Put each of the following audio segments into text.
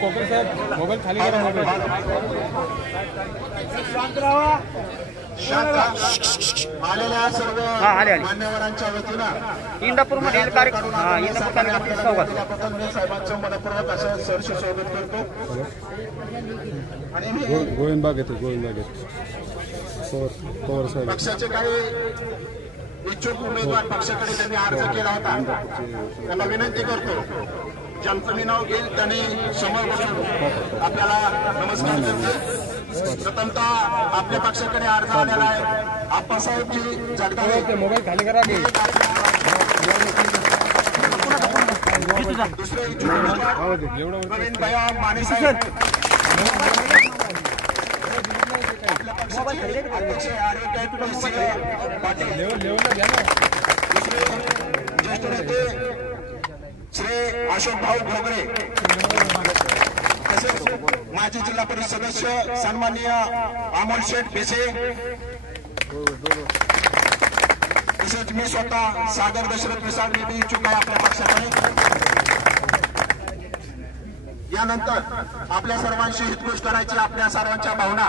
कोकण साहेब mobile खाली करा. Mobile आलेल्या सर्व मान्यवरांच्या वतीनं इंदापूरमध्ये कार्यक्रम साहेबांचं मनपूर्वक असं सहर्ष स्वागत करतो. आणि गोविंदबाग येते. गोविंदबाग येते. पवार साहेब पक्षाचे काही इच्छुक उमेदवार पक्षाकडे त्यांनी अर्ज केला होता. त्यांना विनंती करतो, ज्यांचं मी नाव घेईल त्यांनी समोर बसून आपल्याला नमस्कार करतो. प्रथमतः आपल्या पक्षाकडे अर्ज आलेला आहे. आप्पासाहेबजी जगदाळे. मोबाईल खाली करा. दुसरे इच्छुक उमेदवार प्रवीण भैया माने साहेब. आपल्या पक्षाचे अध्यक्ष ॲडव्होकेट पाटील. दुसरे ज्येष्ठ नेते श्री अशोक भाऊ घोगरे, तसेच माजी जिल्हा परिषद सदस्य सन्माननीय अमोल शेठ बेसे, तसेच मी स्वतः सागर दशरथ मिसाळ मी इच्छुक आहे आपल्या पक्षाकडे. यानंतर आपल्या सर्वांशी हितगुज करायची आपल्या सर्वांच्या भावना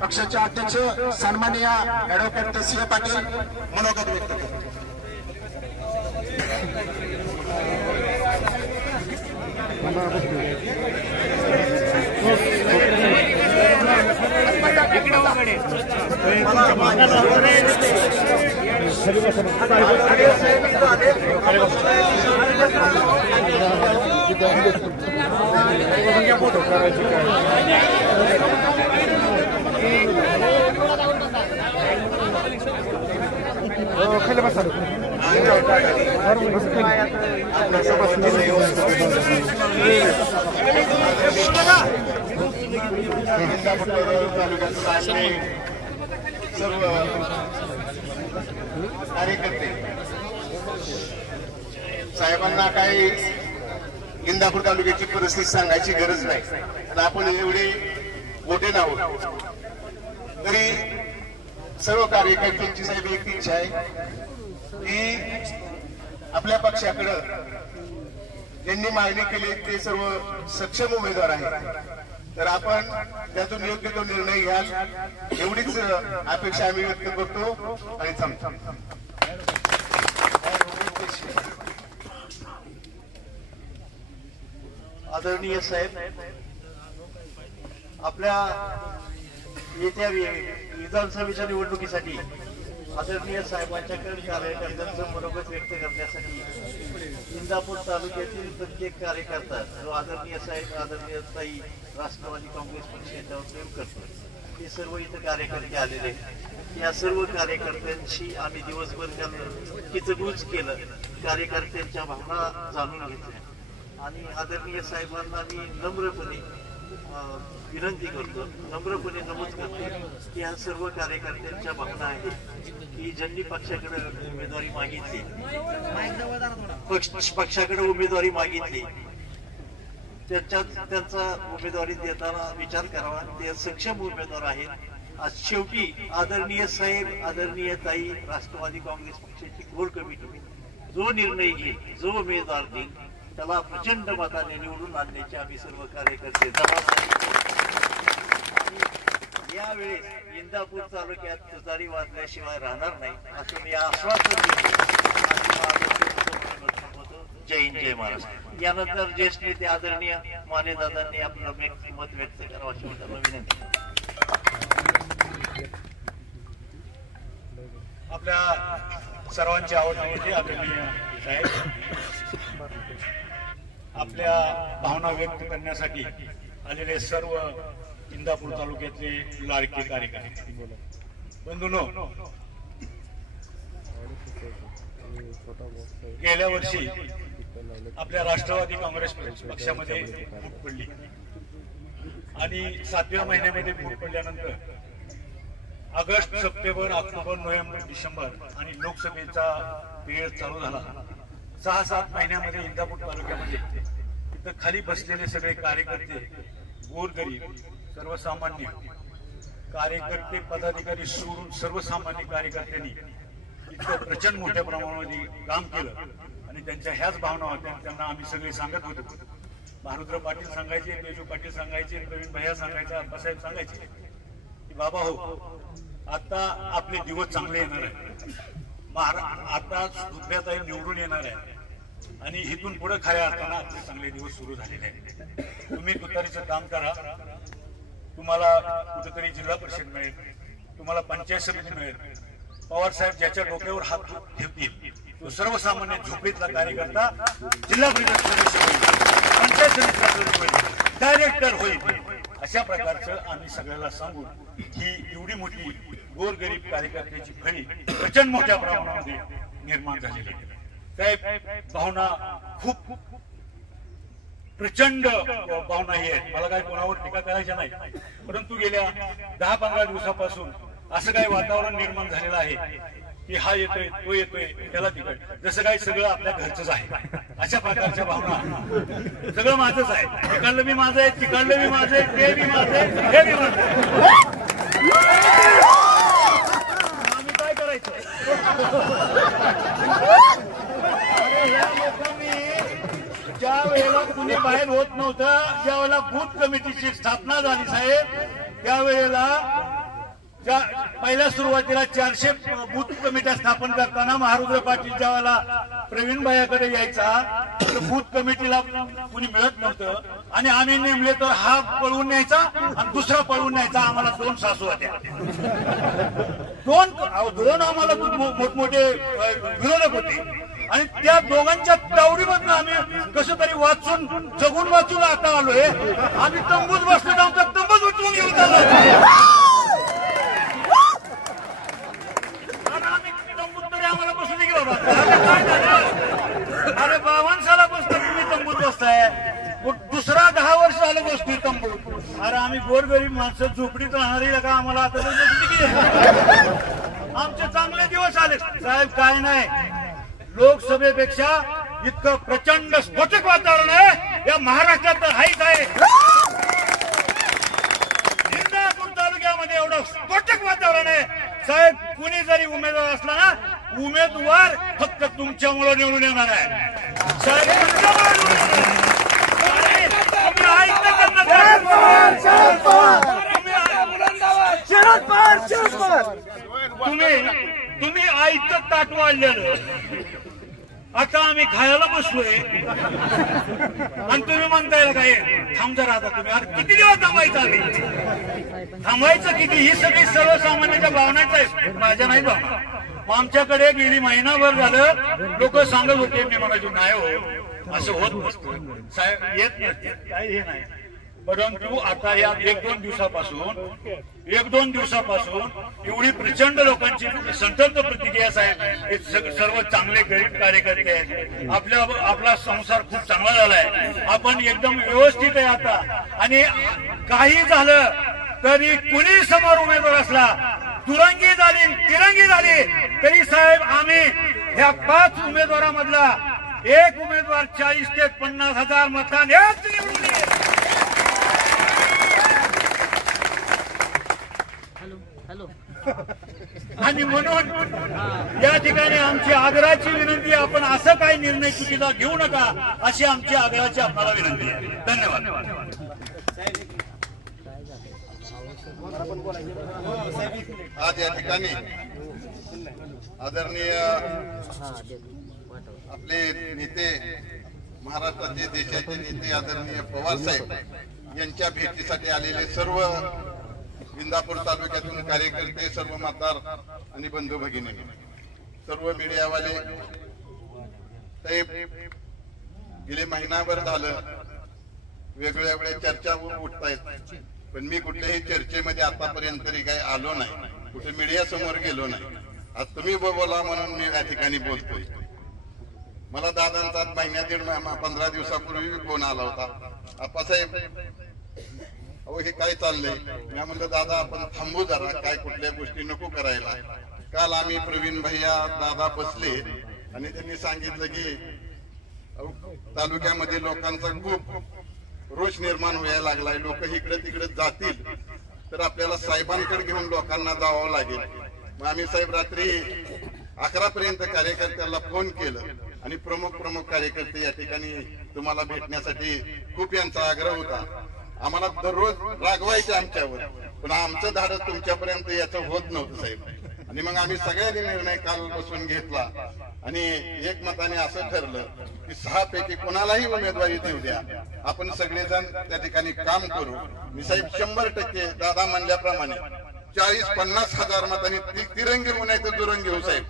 पक्षाचे अध्यक्ष सन्माननीय ॲडव्होकेट सिंह पाटील मनोगत व्यक्त करतात. फोटो करायची काय खाली बसा. सर्व कार्यकर्ते साहेबांना काही इंदापूर तालुक्याची परिस्थिती सांगायची गरज नाही. आपण एवढे मोठे नाव तरी सर्व कार्यकर्त्यांची साहेब एक इच्छा आहे की आपल्या पक्षाकडं ज्यांनी मागणी केली ते सर्व सक्षम उमेदवार आहेत. तर आपण त्यातून योग्य तो निर्णय घ्याल एवढीच अपेक्षा आम्ही व्यक्त करतो आणि थांबतो. आदरणीय साहेब, आपल्या येत्या विधानसभेच्या निवडणुकीसाठी आदरणीय साहेबांच्याकडे कार्यकर्त्यांचं मनोगत व्यक्त करण्यासाठी इंदापूर तालुक्यातील प्रत्येक कार्यकर्ता जो आदरणीय साहेब आदरणीय ताई राष्ट्रवादी काँग्रेस पक्ष याच्यावर प्रेम करतो ते सर्व इथं कार्यकर्ते आलेले आहेत. या सर्व कार्यकर्त्यांशी आम्ही दिवसभर किचगूज केलं, कार्यकर्त्यांच्या भावना जाणून घेतल्या आणि आदरणीय साहेबांना मी नम्रपणे विनंती करतो, नम्रपणे नमूद करतो की ह्या सर्व कार्यकर्त्यांच्या भावना आहेत की ज्यांनी पक्षाकडे उमेदवारी मागितली, पक्षाकडे उमेदवारी मागितली त्यांचा उमेदवारी देताना विचार करावा. ते सक्षम उमेदवार आहेत. आज शेवटी आदरणीय साहेब आदरणीय ताई राष्ट्रवादी काँग्रेस पक्षाची कोर कमिटी जो निर्णय घेईल, जो उमेदवार देईल त्याला प्रचंड मताने निवडून आणण्याचे आम्ही सर्व कार्यकर्ते जबाबदारी. यावेळेस इंदापूर तालुक्यात तुतारी वाजल्याशिवाय राहणार नाही असं मी आश्वासन देतो. जय हिंद, जय महाराष्ट्र. यानंतर ज्येष्ठ नेते आदरणीय मानेदादांनी आपलं मत व्यक्त करावं अशी त्यांना विनंती. आपल्या सर्वांची आवडते आदरणीय साहेब आपल्या भावना व्यक्त करण्यासाठी आलेले सर्व इंदापूर तालुक्यातले लाडके कार्यकर्ते बंधूंनो, गेल्या वर्षी आपल्या राष्ट्रवादी काँग्रेस पक्षामध्ये फूट पडली आणि 7व्या महिन्यामध्ये फूट पडल्यानंतर August, September, October, November, December आणि लोकसभेचा पिरियड चालू झाला. 6-7 महिन्यामध्ये इंदापूर तालुक्यामध्ये इथं खाली बसलेले सगळे कार्यकर्ते, गोरगरीब, सर्वसामान्य कार्यकर्ते, पदाधिकारी सोडून सर्वसामान्य कार्यकर्त्यांनी इतकं प्रचंड मोठ्या प्रमाणामध्ये काम केलं आणि त्यांच्या ह्याच भावना होत्या. त्यांना आम्ही सगळे सांगत होतो. मारुद्र पाटील सांगायचे, तेजू पाटील सांगायचे, प्रवीण भैया सांगायचे, आप्पासाहेब सांगायचे की बाबा हो, आता आपले दिवस चांगले येणार आहे. आता सुप्रियाताई निवडून येणार आहे आणि इथून पुढे खऱ्या अर्थानं आपले चांगले दिवस सुरू झालेले आहेत. तुम्ही तुतारीचं काम करा. तुम्हाला कुठेतरी जिल्हा परिषद मिळेल, तुम्हाला पंचायत समिती मिळेल. पवार साहेब ज्याच्या डोक्यावर हात ठेवतील तो सर्वसामान्य झोपडीतला कार्यकर्ता जिल्हा परिषद सदस्य होईल, पंचायत समितीचा सदस्य होईल, डायरेक्टर होईल. अशा प्रकारचं आम्ही सगळ्याला सांगून ही एवढी मोठी गोरगरीब कार्यकर्त्याची फळी प्रचंड मोठ्या प्रमाणामध्ये निर्माण झालेली आहे. साहेब भावना खूप प्रचंड भावना ही आहेत. मला काही कोणावर टीका करायच्या नाही, परंतु गेल्या 10-15 दिवसापासून असं काही वातावरण निर्माण झालेलं आहे की हा येतोय, तो येतोय, त्याला तिकड, जसं काही सगळं आपल्या घरचंच आहे. अशा प्रकारच्या भावना, सगळं माझंच आहे, तिकडलं बी माझं आहे, तिकडलं बी माझं आहे, ते बी माझं आहे, हे बी माझं आहे. आम्ही काय करायचं? या लोकांनी ज्या वेळेला कुणी बाहेर होत नव्हतं, ज्या वेळेला बूथ कमिटीची स्थापना झाली साहेब, त्यावेळेला पहिल्या सुरुवातीला 400 बूथ कमिट्या स्थापन करताना महारुद्र पाटील ज्या वेळेला प्रवीण भाईकडे यायचा तर बूथ कमिटीला कुणी मिळत नव्हतं आणि आम्ही नेमले तर हा पळवून न्यायचा आणि दुसरा पळवून न्यायचा. आम्हाला 2 सासू होत्या, दोन आम्हाला मोठमोठे विरोधक होते आणि त्या दोघांच्या तावडीमधून आम्ही कसं तरी वाचून जगून वाचून आता आलोय. आम्ही तंबूत बसलो, आमचा तंबूच उचलून घेऊन चाललो. आम्हाला बसून गेलो. अरे 52 सालापासून तुम्ही तंबूत बसताय, दुसरा 10 वर्ष झालं बसतोय तंबूत. अरे आम्ही गोरगरीब माणसं झोपडीत राहणारी का आम्हाला आता आमचे चांगले दिवस आले साहेब. काय नाही, लोकसभेपेक्षा इतकं प्रचंड स्फोटक वातावरण आहे या महाराष्ट्रात तर हाईच आहे. इंदापूर तालुक्यामध्ये एवढं स्फोटक वातावरण आहे साहेब. कुणी जरी उमेदवार असला ना, उमेदवार फक्त तुमच्यामुळे निवडून येणार आहे साहेब. तुम्ही आईचं ताट वाढलेलं, आता आम्ही खायला बसलोय आणि तुम्ही म्हणताय काय थांब जरा. आता तुम्ही अरे किती दिवस थांबायचं? आम्ही थांबायचं किती? ही सगळी सर्वसामान्यांच्या भावनाच आहे, माझ्या नाही भावना. आमच्याकडे गेली महिनाभर झालं लोक सांगत होते, मी म्हणायचो नाही हो असं होत नसतं साहेब, येत नसते काय हे नाही. परंतु आता या 1-2 दिवसापासून एवढी प्रचंड लोकांची संतप्त प्रतिक्रिया साहेब. हे सर्व चांगले गरीब कार्यकर्ते आहेत. आपला संसार खूप चांगला झालाय, आपण एकदम व्यवस्थित आहे आता. आणि काही झालं तरी कुणी समोर उमेदवार असला, दुरंगी झाली तिरंगी झाली तरी साहेब आम्ही ह्या 5 उमेदवारामधला एक उमेदवार 40 ते 50 हजार मतांनी निवडून येईल. आणि म्हणून या ठिकाणी आमची आग्रहाची विनंती, आपण असं काही निर्णय चुकीचा घेऊ नका अशी आमची आग्रहाची आपल्याला विनंती आहे. धन्यवाद. आज या ठिकाणी आदरणीय आपले नेते, महाराष्ट्राचे देशाचे नेते आदरणीय पवार साहेब यांच्या भेटीसाठी आलेले सर्व इंदापूर तालुक्यातून कार्यकर्ते, सर्व मतदार आणि बंधू भगिनी, सर्व मीडियावाले साहेब, गेले महिनाभर झालं वेगवेगळ्या वेगळ्या चर्चा उठतायत, पण मी कुठल्याही चर्चेमध्ये आतापर्यंत तरी काही आलो नाही, कुठे मीडिया समोर गेलो नाही. आज तुम्ही बोला म्हणून मी या ठिकाणी बोलतोय. मला दादांचा महिन्या 15 दिवसापूर्वी फोन आला होता, आप्पासाहेब अहो हे काय चाललंय. मी म्हणलं दादा आपण थांबू जरा, काय कुठल्या गोष्टी नको करायला. काल आम्ही प्रवीण भैया दादा बसले आणि त्यांनी सांगितलं की तालुक्यामध्ये लोकांचा खूप रोष निर्माण व्हायला लागलाय, लोक इकडे तिकडे जातील तर आपल्याला साहेबांकडे घेऊन लोकांना जावं लागेल. मग आम्ही साहेब रात्री 11 पर्यंत कार्यकर्त्याला फोन केलं आणि प्रमुख कार्यकर्ते या ठिकाणी तुम्हाला भेटण्यासाठी खूप यांचा आग्रह होता. आम्हाला दररोज रागवायचे आमच्यावर, पण आमचं धाडस तुमच्यापर्यंत याचं होत नव्हतं साहेब. आणि मग आम्ही सगळ्यांनी निर्णय काल बसून घेतला आणि एकमताने असं ठरलं की 6 पैकी कोणालाही उमेदवारी देऊ द्या, आपण सगळेजण त्या ठिकाणी काम करू. मी साहेब 100% दादा म्हणल्याप्रमाणे 40-50 हजार मतांनी तिरंगी म्हणायचं दुरंगी हो साहेब.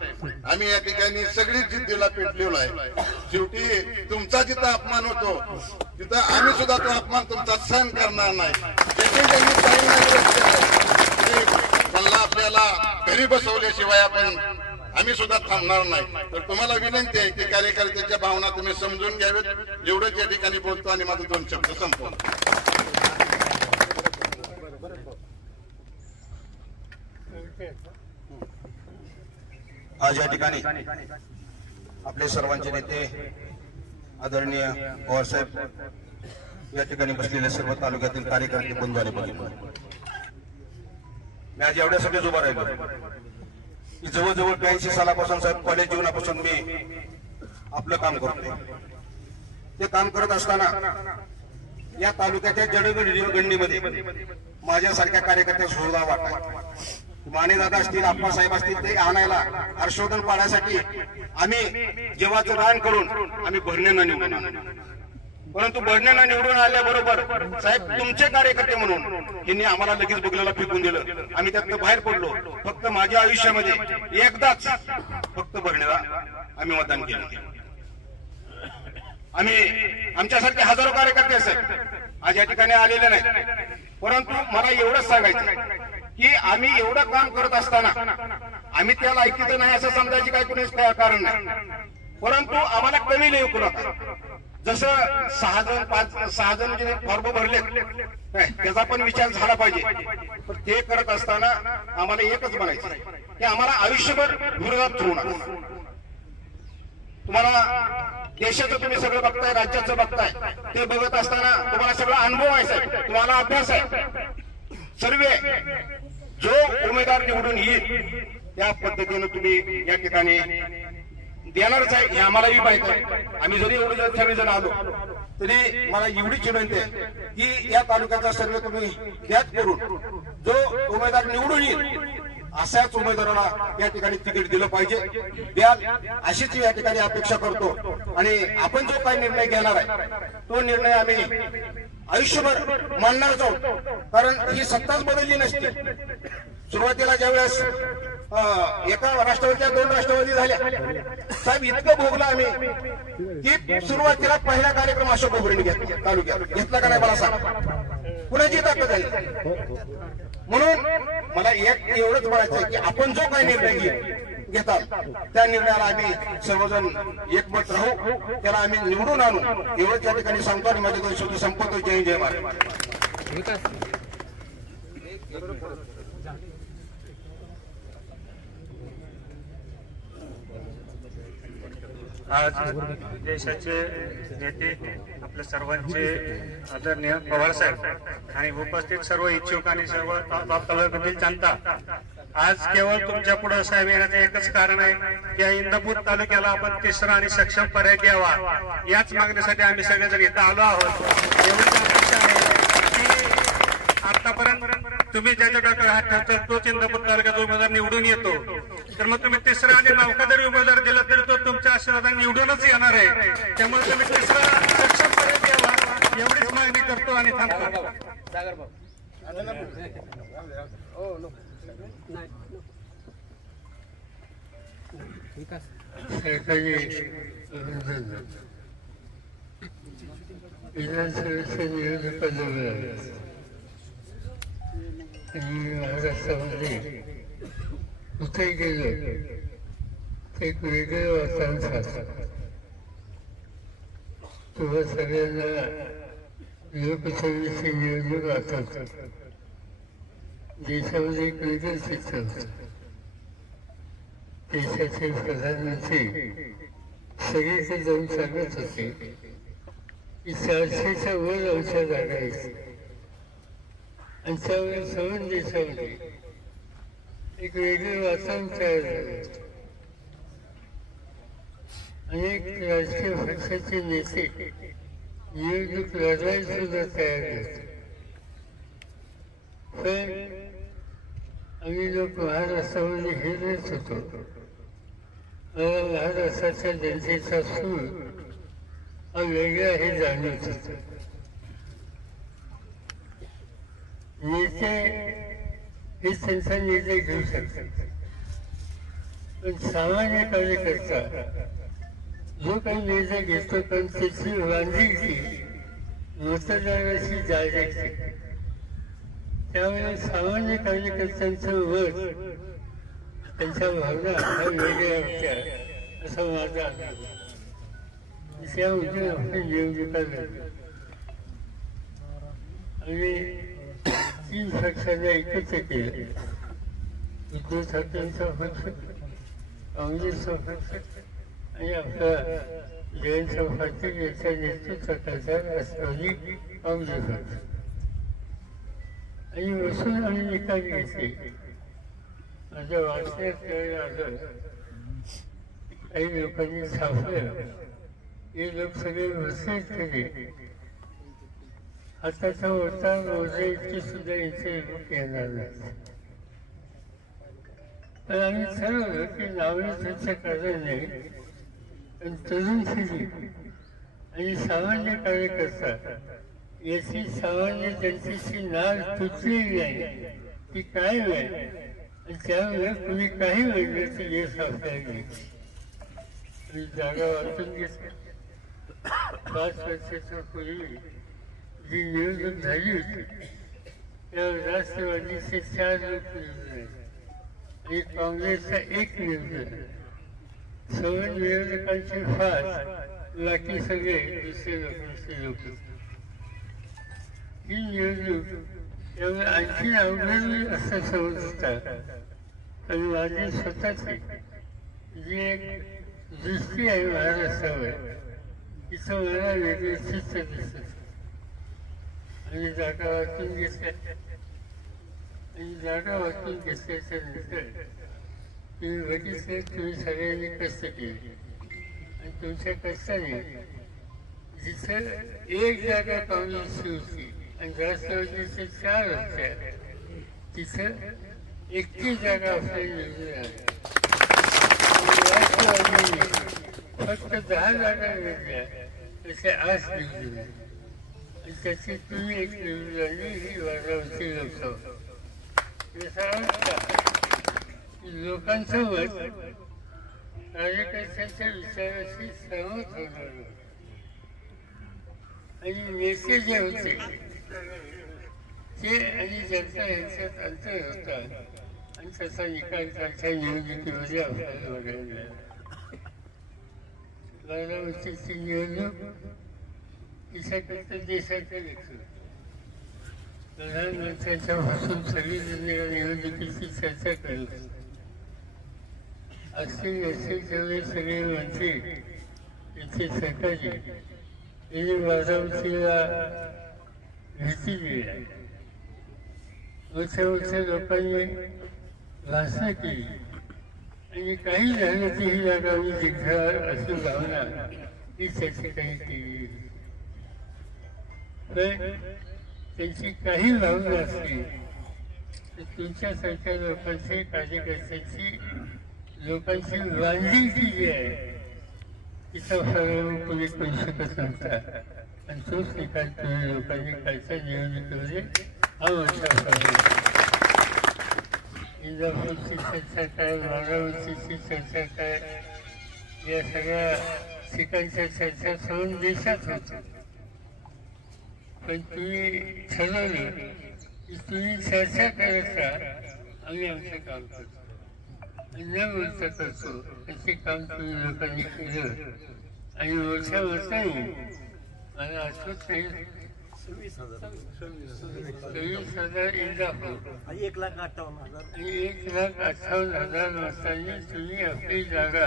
आम्ही या ठिकाणी सगळी जिद्दीला पेटलेलो आहे. शेवटी तुमचा जिथं अपमान होतो तिथं आम्ही सुद्धा तो अपमान तुमचा सहन करणार नाही. त्यांना आपल्याला घरी बसवल्याशिवाय आम्ही सुद्धा थांबणार नाही. तर तुम्हाला विनंती आहे की कार्यकर्त्याच्या भावना तुम्ही समजून घ्यावेत. एवढंच या ठिकाणी बोलतो आणि माझं 2 शब्द संपवतो. आज या ठिकाणी आपले सर्वांचे नेते आदरणीय पवारसाहेब या ठिकाणी बसलेले सर्व तालुक्यातील कार्यकर्ते बंधू आणि भगिनी, मी आज एवढ्यासाठीच उभा राहिलो की जवळजवळ 82 सालापासून साहेब कॉलेज जीवनापासून मी आपलं काम करतोय. ते काम करत असताना या तालुक्याच्या जडगडगंडीमध्ये माझ्यासारख्या कार्यकर्त्याचा जोरदार वाटा. मानेदादा असतील, आप्पासाहेब असतील, ते आणायला हर्षवर्धन पाडण्यासाठी आम्ही जेव्हाचं दान करून आम्ही भरणेंना निवडून आणलो. परंतु भरणेंना निवडून आल्याबरोबर साहेब तुमचे कार्यकर्ते म्हणून यांनी आम्हाला लगेच बगलेला फेकून दिलं. आम्ही त्यातनं बाहेर पडलो. फक्त माझ्या आयुष्यामध्ये एकदाच फक्त भरणेला आम्ही मतदान केलं. आम्ही आमच्यासारखे हजारो कार्यकर्ते साहेब आज या ठिकाणी आलेले नाही. परंतु मला एवढंच सांगायचं की आम्ही एवढं काम करत असताना आम्ही त्या लायकीचं नाही असं समजायची काही कुणीच कारण नाही. परंतु आम्हाला कमी लेखू नका. जसं 6 जण जे फॉर्म भरले त्याचा पण विचार झाला पाहिजे. पण ते करत असताना आम्हाला एकच म्हणायचं की आम्हाला आयुष्यभर विरोधात ठेवू नका. तुम्हाला देशाचं तुम्ही सगळं बघताय, राज्याचं बघताय, ते बघत असताना तुम्हाला सगळा अनुभव आहे साहेब, तुम्हाला अभ्यास आहे. सर्व जो उमेदवार निवडून येईल त्या पद्धतीनं तुम्ही या ठिकाणी देणारच आहे हे आम्हालाही माहित आहे. आम्ही जरी एवढे 28 जण आलो तरी मला एवढीच विनंती आहे की या तालुक्याचा सर्व तुम्ही त्याग करून जो उमेदवार निवडून येईल अशाच उमेदवाराला या ठिकाणी तिकीट दिलं पाहिजे. द्याल अशीच या ठिकाणी अपेक्षा करतो. आणि आपण जो काही निर्णय घेणार आहे तो निर्णय आम्ही आयुष्यभर मानणारच आहोत. कारण ही सत्ताच बदलली नसते. सुरुवातीला ज्यावेळेस एका राष्ट्रवादीच्या 2 राष्ट्रवादी झाल्या साहेब, इतकं भोगलं आम्ही की सुरुवातीला पहिला कार्यक्रम अशोक बोबरेंनी तालुक्यात घेतला का नाही मला सांग. कुणाची ताकद आहे. म्हणून मला एवढंच म्हणायचं की आपण जो काही निर्णय घेतात त्या निर्णयाला आम्ही सर्वजण एकमत राहू, त्याला आम्ही निवडून आणू एवढंच या ठिकाणी सांगतो. आणि माझे 2 शब्द संपवतो. जय जय महाराज. आज देशाचे नेते आपल्या सर्वांचे आदरणीय पवारसाहेब आणि उपस्थित सर्व इच्छुक आणि सर्व तालुक्यातील जनता, आज केवळ तुमच्या पुढे साहेब येण्याचं एकच कारण आहे की या इंदापूर तालुक्याला आपण तिसरा आणि सक्षम पर्याय द्यावा. याच मागणीसाठी आम्ही सगळेजण इथं आलो आहोत. एवढीच अपेक्षा आहे की आतापर्यंत तुम्ही ज्याच्या डोक्यावर हात ठेवता तोच इंदापूर तालुक्याचा उमेदवार निवडून येतो. तर मग तुम्ही तिसरा आणि नौका जरी उमेदवार दिला तरी तो तुमच्या आशीर्वादाने निवडूनच येणार आहे. त्यामुळे तुम्ही तिसरा सक्षम पर्याय द्यावा एवढीच मागणी करतो आणि थांबतो. विधानसभेच्या निवडणुका आणि महाराष्ट्रामध्ये कुठे गेलो एक वेगळं वातावरण झालं. तेव्हा सगळ्यांना लोकसभेची निवडणूक आठवतात. देशामध्ये एक वेगळं चित्र होतं. देशाचे प्रधानमंत्री सगळीकडे जाऊन सांगत होते की 400च्या वर आमच्या जागा आहेत. आणि त्यावेळेस सर्व देशामध्ये एक वेगळे वातावरण तयार झालं. अनेक राजकीय पक्षाचे नेते निवडणूक लढवायला सुद्धा तयार होते. पण आम्ही लोक महाराष्ट्रामध्ये हिरत होतो. मला महाराष्ट्राच्या जनतेचा सूर हा वेगळा हे जाणवत होतं. नेते हे त्यांचा निर्णय घेऊ शकतात, पण सामान्य कार्यकर्ता जो काही निर्णय घेतो पण त्याची बांधिलकी मतदाराची डायरेक्ट. त्यामुळे सामान्य कार्यकर्त्यांचं मत त्यांच्या भावना ह्या वेगळ्या होत्या असा माझा अनुभव. त्यामुळे आपण निवडणुका लढलो. आम्ही 3 पक्षांना एकत्र केलं. उद्धव ठाकरेंचा पक्ष, काँग्रेसचा पक्ष आणि आपला जयंत पाटील याच्या नेतृत्वाचा राष्ट्रवादी काँग्रेस पक्ष. आणि बसून आम्ही निकाल घेतले. माझ्या वाचण्यात आलं काही लोकांनी छापलं. हे लोक सगळे बसलेत केले. हाताचा होता मोजे इतकी सुद्धा इथे लोक येणार नाही. पण आम्ही ठरवलं की नावडीचं कारण नाही, पण तरुण पिढी आणि सामान्य कार्यकर्ता याची सामान्य जनतेची नाळ तुटलेली आहे, ती काय आहे. आणि त्यामुळे कुणी काही म्हणलं तर यश आपल्याला नाही. आणि जागा वाचून घेतली. 5 वर्षाच्या पूर्वी जी निवडणूक झाली होती त्यावर राष्ट्रवादीचे 4 लोक निवडून आले आणि काँग्रेसचा 1 निवडून. सर्व निवडणुकांचे 5, बाकी सगळे दुसरे लोक. ही निवडणूक त्यामुळे आणखी अवघड असं समजतात. आणि माझी स्वतःची जी एक दृष्टी आहे महाराष्ट्रावर, तिचं मला वेगळं चित्र दिसत. आणि जागा वाचून घेतल्या. आणि जागा वाचून घेतल्याच्या नंतर तुम्ही बघितलं तुम्ही सगळ्यांनी कष्ट केले. आणि तुमच्या कष्टाने जिथं 1 जागा काँग्रेसची होती आणि राष्ट्रवादीच्या 4 होत्या, तिथं 31 जागा आपल्याला निवडून आल्या. राष्ट्रवादीने फक्त 10 जागा निवडल्या, तशा 8 निवडून आल्या. आणि त्याची तुम्ही 1 निवडून आली. ही बारामती लोकसभा. याचा अर्थ लोकांचं मत कार्यकर्त्यांच्या विचाराशी सहमत होणार. आणि नेते जे होते ते आणि जनता यांच्यात अंतर होता. आणि त्याचा निकाल कालच्या निवडणुकीमध्ये आपल्याला बघायला मिळाला. बारामतीची निवडणूक तिच्याकरता देशाचं लेखन. प्रधानमंत्र्यांच्या पासून सगळीजण या निवडणुकीची चर्चा करत. असतील तेवढे सगळे मंत्री यांचे सरकारी यांनी बारामतीला भेटी दिल्या. मोठ्या लोकांनी भाषणं केली. आणि काही झालं की ही जागा मी जिंकणार अशी भावना ही त्याची काही केली. पण त्यांची काही भावना असली तर तुमच्यासारख्या लोकांची कार्यकर्त्यांची लोकांची बांधिलकी जी आहे तिचा फरक कोणी करू शकत नव्हता. आणि तोच निकाल तुम्ही लोकांनी कालच्या निवडणुकीमध्ये हा मोठा फरक. इंदापूरची चर्चा काय, बारामतीची चर्चा काय, या सगळ्या ठिकाणच्या चर्चा सोडून देशात होत्या. पण तुम्ही ठरवलं की तुम्ही चर्चा करत राहा, आम्ही आमचं काम करतो. न बोलता करतो त्याचे काम तुम्ही लोकांनी केलं. आणि मोठ्या मताने मला आठवत नाही 26,000 इंदापूर आणि 1,58,000 मतांनी तुम्ही आपली जागा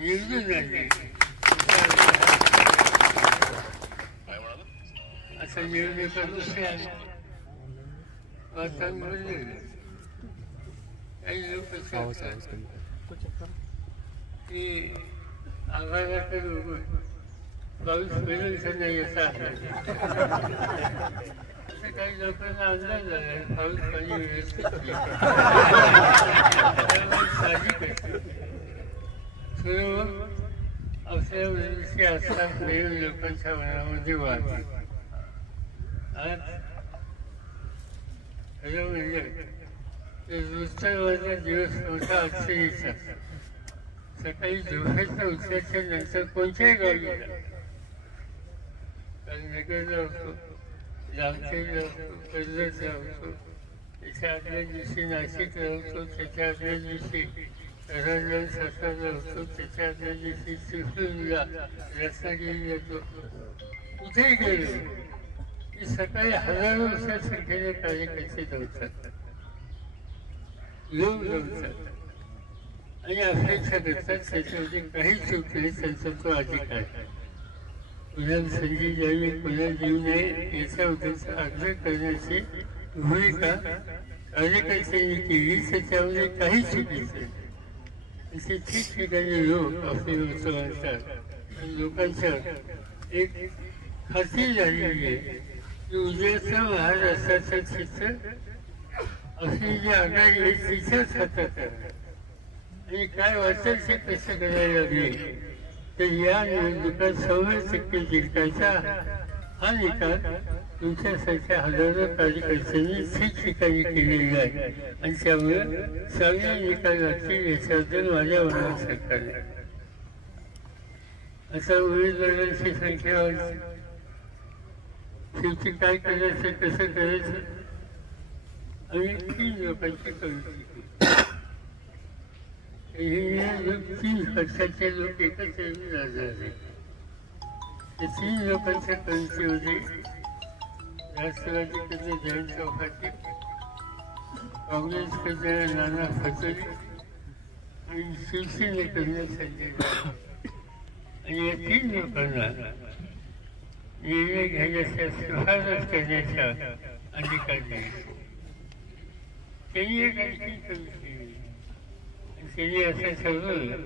निवडून आणली. आता निवडणुका दुसऱ्या मतांमध्ये काही लोक सांगतात की आम्हाला तर पाऊस पडेल तर नाही असा असं काही लोकांना अंदाज झाला पाऊस पाणी व्यवस्थित साहजिक असते सर्व आपल्या विषयी असतात नवीन लोकांच्या मनामध्ये वाद आज खरं म्हणजे दुसऱ्या दिवस नव्हता अडचणीचा सकाळी झोपेच्या उठल्याच्या नंतर कोणत्याही गावी गेला कारण नगरला असतो जामखेडला असतो कर्जतला असतो त्याच्या आदल्या दिवशी नाशिकला होतो त्याच्या आदल्या दिवशी कराडला सातारला होतो त्याच्या आदल्या दिवशी चिपळूणला रत्नागिरीला जातो कुठेही गेलो की सकाळी हजारोच्या संख्येने कार्यकर्ते धावतात लोक धावतात आणि अपेक्षा करतात त्याच्यामध्ये काही चुकले त्यांचा तो अधिकार कुणाला संधी द्यावी कुणाला देऊ नये याच्याबद्दलचा आग्रह करण्याची भूमिका कार्यकर्त्यांनी केली त्याच्यामध्ये काही चुकीचं असे ठिकठिकाणी लोक आपले मत मांडतात आणि लोकांच्या एक खात्री झालेली आहे की उद्याचं महाराष्ट्राचं चित्र आपली जी आघाडी आहे तिच्याच हातात आहे आणि काय वाटेल ते कसं करायला लागले तर या निवडणुकात 100% जिंकायचा हा निकाल तुमच्यासारख्या हजारो कार्यकर्त्यांनी ठिकठिकाणी केलेला आहे आणि त्यामुळे चांगले निकाल लागतील याच्याबद्दल माझ्या मनात सरकार आहे आता उमेदवारांची संख्या वाढते शेवटी काय करायचं कसं करायचं आम्ही 3 लोकांची कमिटी 3 पक्षाचे लोक एकत्र येऊन राहणार आहेत त्या 3 लोकांच्या कमिटीमध्ये राष्ट्रवादीकडे जयंत चौहाटे काँग्रेसकडे नाना पटोले आणि शिवसेनेकडे संजय आणि या 3 लोकांना निर्णय घेण्याच्या शिफारस करण्याचा अधिकार दिला त्यांनी एक आणखी कमिटी त्यांनी असं ठरवलं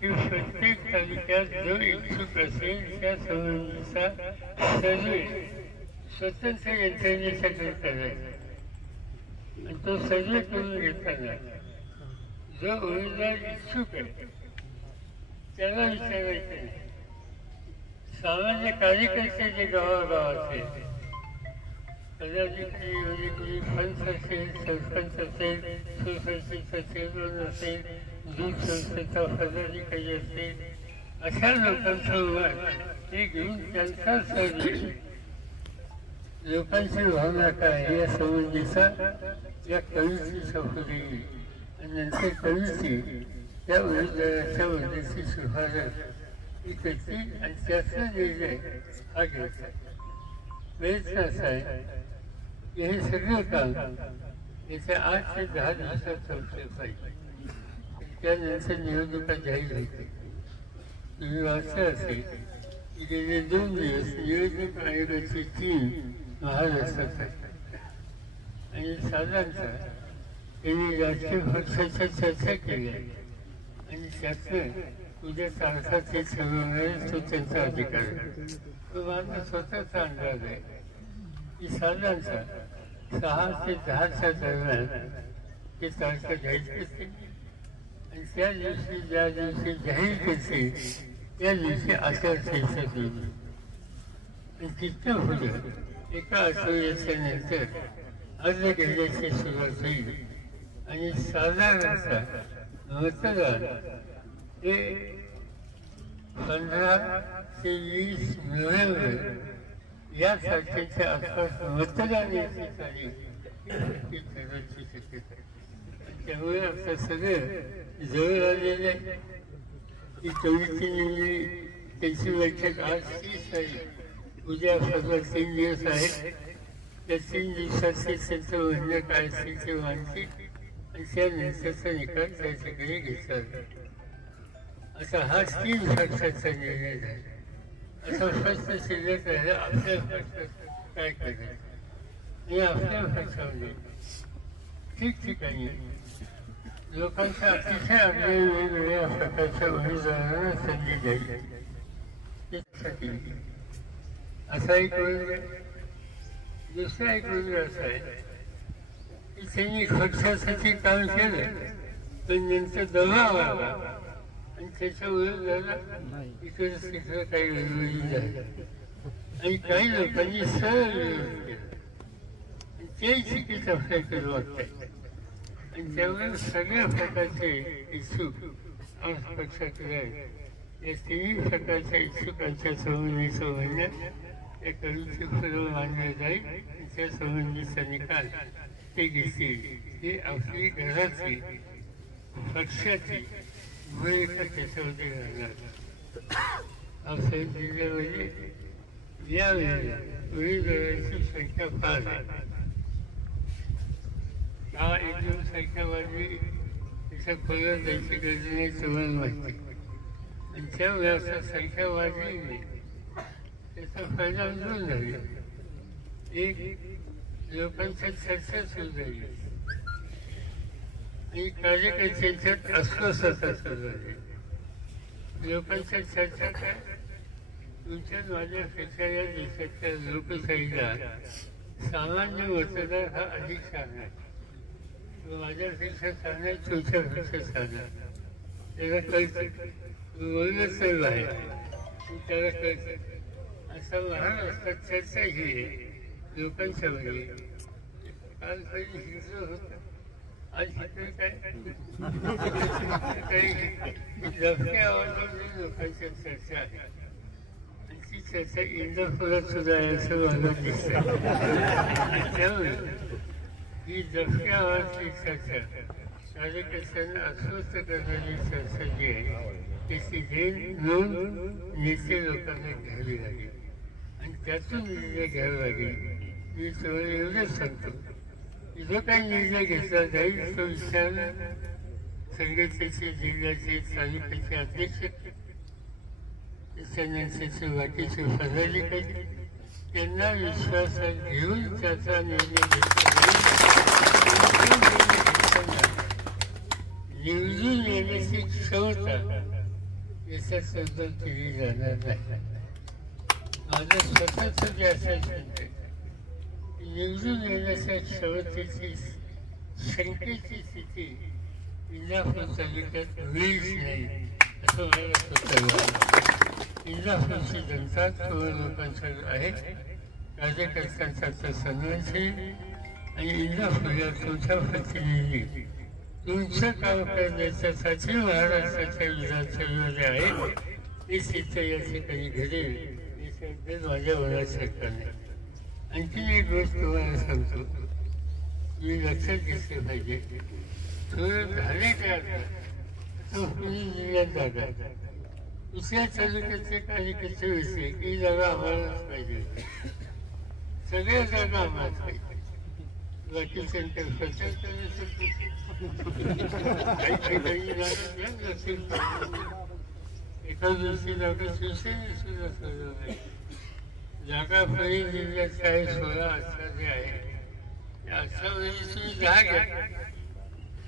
की प्रत्येक तालुक्यात जो इच्छुक असेल त्या संबंधीचा सर्वे स्वतंत्र यंत्रणेसाठी करायचा आणि तो सर्वे करून घेताना जो उमेदवार इच्छुक आहे त्याला विचारायचं नाही सामान्य कार्यकर्ते जे गावागावाचे पदाधिकारी म्हणजे कोणी पंच असेल सरपंच असेल सोसायटीचा चेअरमन असेल दूध संस्थेचा पदाधिकारी असेल अशा लोकांचं मत ते घेऊन त्यांचा सर्वे लोकांची भावना काय या संबंधीचा या कमिटीचा पुढे आणि नंतर कमिटी त्या उमेदवाराच्या मदतीची शिफारस करते आणि त्याचा निर्णय हा घ्यायचा प्रयत्न असा आहे की हे सगळं काम येत्या 8 ते 10 दिवसात संपलं पाहिजे त्यानंतर निवडणुका जाहीर होते तुम्ही वाचलं असेल की गेले 2 दिवस निवडणूक आयोगाची टीम महाराष्ट्रात असतात आणि साधारणतः त्यांनी राजकीय पक्षाच्या चर्चा केल्या आणि त्यातनं उद्या तारखा ते ठरवणारे तो त्यांचा अधिकार आहे तो माझा स्वतःचा अंदाज आहे की साधारणतः 6 ते 10च्या दरम्यान ते तारखा जाहीर करते आणि त्या दिवशी ज्या दिवशी जाहीर करते त्या दिवशी आचारसंहिता होईल आणि तिथं पुढे एका आठवड्याच्या नंतर अर्ज घेण्याची सुरुवात होईल आणि साधारणतः मतदान हे 15 ते 20 नोव्हेंबर या तारखेच्या आसपास मतदान याची तारीख ही ठरवायची शक्यता आहे त्यामुळे आता सगळं जवळ आलेलं आहे की कमिटीने त्यांची बैठक आज 30 तारीख उद्या सगळं 3 दिवस आहेत त्या 3 दिवसाचे त्यांचं म्हणणं काय असेल ते मानसिक आणि त्यानंतरचा निकाल त्याच्याकडे घेतला असा हा 3 पक्षाचा निर्णय झाला असं स्पष्ट शिल्लक राहिलं आपल्या पक्षात काय करायचं आणि आपल्या पक्षामध्ये ठिकठिकाणी लोकांच्या अतिशय अगदी वेगवेगळ्या प्रकारच्या उमेदवारांना संधी द्यायची त्यासाठी असा एक वर्ग. दुसरा एक वर्ग असा आहे की त्यांनी पक्षासाठी काम केलं पण नंतर दबाव आला आणि त्याच्या विरोधाला इकडे तिकडे काही वेगवेगळी झाली आणि काही लोकांनी सरळ विरोध केला आणि तेही चुकीचं आपल्याकडे वाटतंय. आणि त्यामुळे सगळ्या प्रकारचे इच्छुक पक्षाकडे आहेत. या तिन्ही प्रकारच्या इच्छुकांच्या संबंधीचं म्हणणं त्या करूची फुलं मानलं जाईल आणि त्या संबंधीचा निकाल ते घेतील. ही आपली घराची पक्षाची भूमिका त्याच्यामध्ये घालणार. आपल्या जिल्ह्यामध्ये यावेळेला उमेदवारांची संख्या फार आहे. हा एकदम संख्या वाढली त्याच्या खोल्यात जायची गरज नाही तुम्हाला माहिती. आणि त्यामुळे असं संख्या वाढली नाही त्याचा फायदा दोन झाला. एक लोकांच्या चर्चा सुरू झाली आणि कार्यकर्त्यांच्यात अस्वस्थता सुरू झाली. लोकांच्या चर्चा काय तुमच्या माझ्यापेक्षा या देशाच्या लोकशाहीला सामान्य मतदार हा अधिक चांगला. माझ्यापेक्षा चांगला तुमच्यापेक्षा चांगला त्याला कळतं. बोलणं सर्व आहे त्याला कळतं. असा महाराष्ट्रात चर्चा ही आहे लोकांच्या मध्ये. काल काही हिंसं होतं आज इकडे काय काही लफड्या आवाजामध्ये लोकांच्या चर्चा आहे आणि ती चर्चा इंदापुरात सुद्धा आहे असं मला दिसतं. त्यामुळे ही दफक्या आवाजची चर्चा कार्यकर्त्यांना अस्वस्थ करणारी चर्चा जी आहे त्याची नोंद नेते लोकांना घ्यावी लागेल आणि त्यातून निर्णय घ्यावा लागेल. मी तुम्हाला एवढंच सांगतो की जो काही निर्णय घेतला जाईल तो विचार संघटनेचे जिल्ह्याचे तालुक्याचे अध्यक्ष त्याच्यानंतरचे बाकीचे पदाधिकारी त्यांना विश्वासात घेऊन त्याचा निर्णय निवडून येण्याची क्षमता याचा शोध केली जाणार नाही. माझं स्वतःच जे असेल निवडून येण्याच्या क्षमतेची शंकेची स्थिती इंदापूर तालुक्यात होईच नाही असं मला स्वतः. इंदापूरची जनता थोड्या लोकांचं आहे. कार्यकर्त्यांचा तर सन्मानशील आणि इंदापूरला तुमच्या प्रतिनिधी तुमचं काम करण्याच्यासाठी महाराष्ट्राच्या विधानसभेमध्ये आहे हे सिद्ध या ठिकाणी घडेल हे शब्द माझ्या मनात शंका नाही. आणखी एक गोष्ट तुम्हाला सांगतो मी लक्षात घेतलं पाहिजे. थोडं झाले काय तो पुणे जिल्ह्यात जागा दुसऱ्या तालुक्याचे कार्यकर्ते होते की जागा आम्हालाच पाहिजे. सगळ्या जागा आम्हालाच पाहिजे. बाकी सेंटर प्रचार करण्यासाठी काही एका दिवशी जागा शिवसेने सुद्धा सोडलं नाही. जागा फळी जिल्ह्यात काय 16-18 जे आहे त्या 18 वेळी तुम्ही 10 घ्या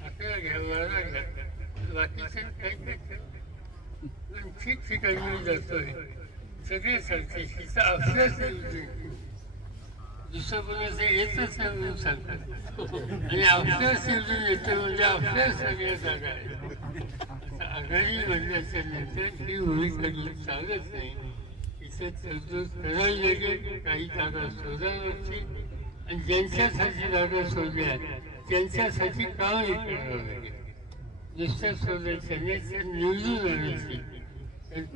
11 घ्या 12 घ्या बाकीचे काही पण ठिकठिकाणी जातोय सगळे सांगते हिचा अभ्यास दुसरं कोणाचं येतच नाही म्हणून सांगतात आणि अभ्यास येऊन येतं म्हणजे अभ्यास सगळ्या जागा आहे. आघाडी म्हणण्याच्या नंतर ही भूमिका घेऊन चालत नाही. इथे तरतूद करायला लागेल. काही जागा शोधायला लागतील आणि ज्यांच्यासाठी जागा शोधल्या त्यांच्यासाठी कामही करावं लागेल. नुसत्या शोधायच्या नाही तर निवडून आणायची.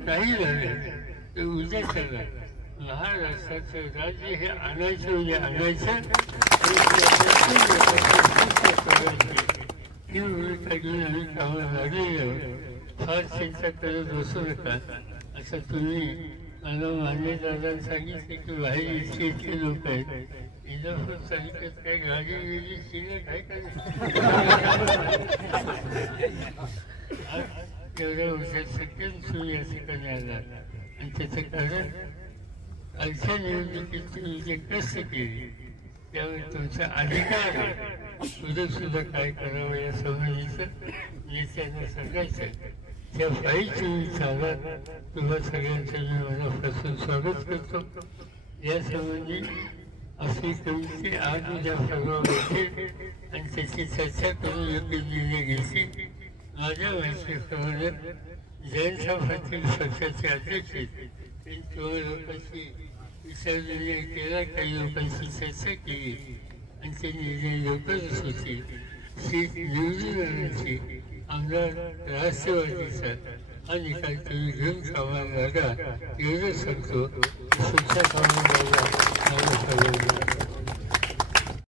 काही झालं तर उद्या सगळं महाराष्ट्राचं राज्य हे आणायचं म्हणजे आणायचं ही भूमिका घेऊन आम्ही कामाला लागलेलो. फार चिंता करत बसू नका असं तुम्ही मला मान्यदारांना सांगितले की बाहेर इतके इतके लोक आहेत. इंदापूर तालुक्यात काही गाडी वेगळी शिल्लक आहे का तेवढ्या वर्षात सगळ्यात तुम्ही या ठिकाणी आला आणि त्याचं कारण आजच्या निवडणुकीत तुम्ही जे कष्ट केले त्यामुळे तुमचा अधिकार आहे पुढे सुद्धा काय करावं या संबंधीचं नेत्यांना सांगायचं. त्या 22 सालात तुम्हा सगळ्यांचं मी मनापासून स्वागत करतो. यासंबंधी आपली कमिटी आज उद्या सर्व भेटेल आणि त्याची चर्चा करून योग्य निर्णय घेतील. माझ्या माहितीप्रमाणे जयंतराव पाटील पक्षाचे अध्यक्ष आहेत. त्यांनी लोकांशी विचार निर्णय केला, काही लोकांशी चर्चा केली आणि ते निर्णय लवकरच होतील. सीट निवडून आणण्याची आमदार राष्ट्रवादीचा हा निकाल तुम्ही घेऊन कामाला लागा एवढं सांगतो. पुढच्या कामाला लागा.